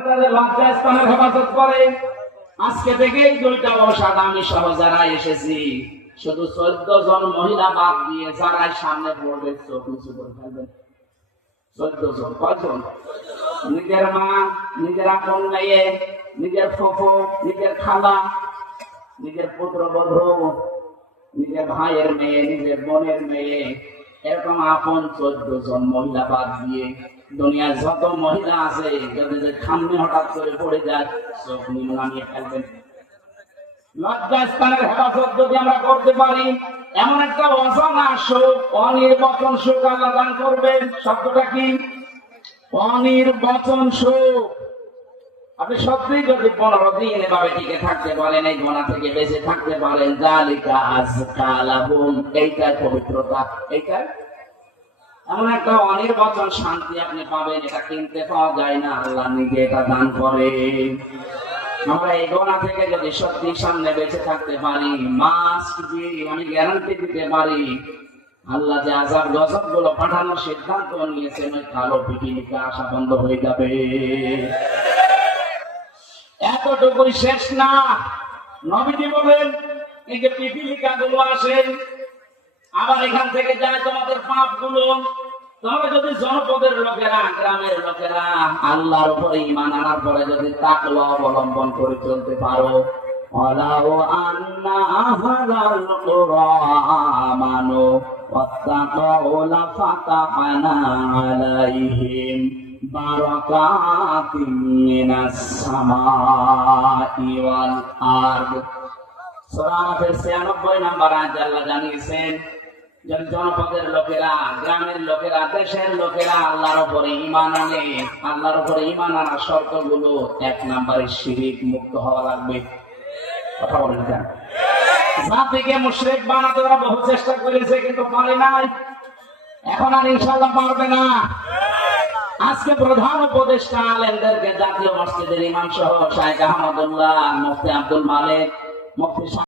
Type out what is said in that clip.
লজ্জাস্থানের হেফাজত করে। আজকে থেকেই দুইটা ঔষধ আমি সহ যারা এসেছি, শুধু 14 জন মহিলা বাদ দিয়ে যারা সামনে পড়বে চোখ নিচু করে ফেলবেন। 14 জন। কয়জন? নিজের মা, নিজের আপন মেয়ে, নিজের ফুফু, নিজের খালা, নিজের পুত্রবধূ, নিজের ভাইয়ের মেয়ে, নিজের বোনের মেয়ে, এরকম আপন 14 জন মহিলা বাদ দিয়ে দুনিয়ার যত মহিলা আছে যদি সামনে হঠাৎ করে পড়ে যায় চোখ নামিয়ে ফেলবেন। লজ্জাস্থানের হেফাজত যদি আমরা করতে পারি, এমন একটা অজানা সুখ, অনির্বচন সুখ আল্লাহ দান করবেন। শব্দটা কি? অনির্বচন সুখ। আপনি সত্যি যদি 15 দিন এভাবে টিকে থাকতে পারেন, এই গোনা থেকে বেঁচে থাকতে পারেন, যালিকা আযকা লাহুম, এইটাই পবিত্রতা। এইটাই এমন একটা অনির্বচন শান্তি আপনি পাবেন, এটা কিনতে পাওয়া যায় না, আল্লাহ নিজে এটা দান করে। আমরা এই গোনা থেকে যদি সত্যি সামনে বেঁচে থাকতে পারি, মাস্ট বি, আমি গ্যারান্টি দিতে পারি, আল্লাহ যে আযাব গজব গুলো পাঠানোর সিদ্ধান্ত নিয়েছেন, ওই কালো পিপিলিকা আসা বন্ধ হয়ে যাবে। এতটুকুই শেষ না, নবীজি বলেন এই যে পিপিলিকা গুলো আসে আবার এখান থেকে যায় তোমাদের পাপ গুলো, তোমরা যদি জনপদের লোকেরা, গ্রামের লোকেরা আল্লাহর উপরে ঈমান আনার পরে যদি তাকওয়া অবলম্বন করে চলতে পারো, ওয়ালাউ আন্না আহলাল কুরা আমানু ওয়াত্তাকাউ লাফাতাহনা আলাইহিম বারাকাতিন মিনাস সামাই ওয়াল আরদ। সূরা আনাফের 96 নম্বর আয়াতে আল্লাহ জানিয়েছেন, যদি জনপদের লোকেরা, গ্রামের লোকেরা, দেশের লোকেরা আল্লাহর উপরে ঈমান আনে, আল্লাহর উপরে ঈমান আনার শর্তগুলো 1 নম্বরে শিরক মুক্ত হওয়া লাগবে। কথা বলেন কেন? জাতিকে মুশরিক বানাতে ওরা বহু চেষ্টা করেছে কিন্তু পারে নাই, এখন আর ইনশাআল্লাহ পারবে না। আজকে প্রধান উপদেষ্টা আলেমদেরকে জাতীয় মসজিদের ইমাম সহ শাইখ আহমদুল্লাহ, মুফতি আব্দুল মালিক, মুফতি